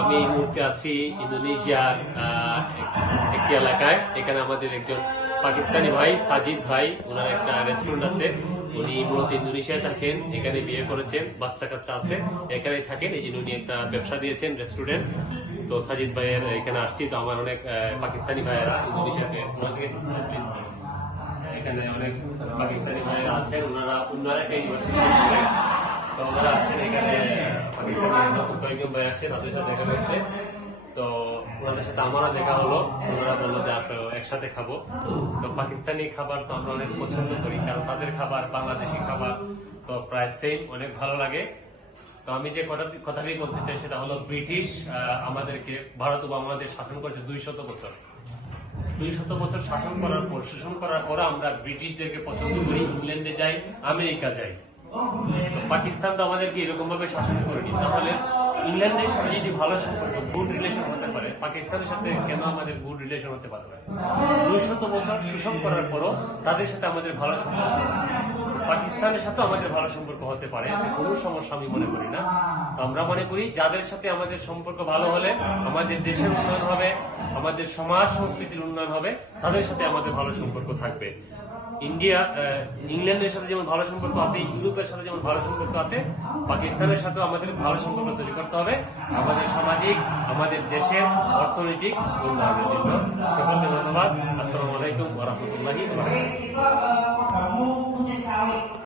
আমি এই মুহূর্তে আছি ইন্দোনেশিয়ার একটি এলাকায়। এখানে আমাদের একজন পাকিস্তানি ভাই, সাজিদ ভাই, ওনার একটা রেস্টুরেন্ট আছে। উনি মূলত ইন্দোনেশিয়ায় থাকেন, এখানে বিয়ে করেছেন, বাচ্চা কাচ্চা আছে এখানে থাকেন। এই জন্য উনি একটা ব্যবসা দিয়েছেন রেস্টুরেন্ট তো সাজিদ ভাইয়ের এখানে আসছি, তো আমার অনেক পাকিস্তানি ভাইয়েরা ইন্দোনেশিয়াতে ওনাকে এখানে অনেক পাকিস্তানি ওনারা ইউনিভার্সিটি তো ওনারা আসছেন এখানে নতুন কয়েকজন ভাই আসছে তাদের সাথে দেখা করতে। তো ওনাদের সাথে আমারও দেখা হলো, ওনারা বলল যে আসলে একসাথে খাব। তো পাকিস্তানি খাবার তো আমরা অনেক পছন্দ করি, কারণ তাদের খাবার, বাংলাদেশি খাবার তো প্রায় সেম অনেক ভালো লাগে। তো আমি যে কথা কথাটি বলতে চাই সেটা হলো, ব্রিটিশ আমাদেরকে, ভারত ও বাংলাদেশ শাসন করেছে দুই শত বছর। দুই শত বছর শাসন করার পর, শোষণ করার পর আমরা ব্রিটিশদেরকে পছন্দ করি, ইংল্যান্ডে যাই, আমেরিকা যাই। পাকিস্তান তো আমাদেরকে এরকম ভাবে শাসন করেনি। তাহলে ইংল্যান্ডের সাথে যদি ভালো সম্পর্ক গুড রিলেশন হতে পারে, পাকিস্তানের সাথে কেন আমাদের গুড রিলেশন হতে পারবে দুই শত বছর শোষণ করার পরও তাদের সাথে আমাদের ভালো সম্পর্ক পাকিস্তানের সাথে আমাদের ভালো সম্পর্ক হতে পারে কোনো সমস্যা আমি মনে করি না। তো আমরা মনে করি যাদের সাথে আমাদের সম্পর্ক ভালো হলে আমাদের দেশের উন্নয়ন হবে, আমাদের সমাজ সংস্কৃতির উন্নয়ন হবে, তাদের সাথে আমাদের ভালো সম্পর্ক থাকবে। ইন্ডিয়া ইংল্যান্ডের সাথে যেমন ভালো সম্পর্ক আছে, ইউরোপের সাথে যেমন ভালো সম্পর্ক আছে, পাকিস্তানের সাথে আমাদের ভালো সম্পর্ক তৈরি করতে হবে। আমাদের সামাজিক, আমাদের দেশের অর্থনৈতিক উন্নয়নের জন্য। সকলকে ধন্যবাদ। আসসালামু আলাইকুম ওরহমতুল্লাহি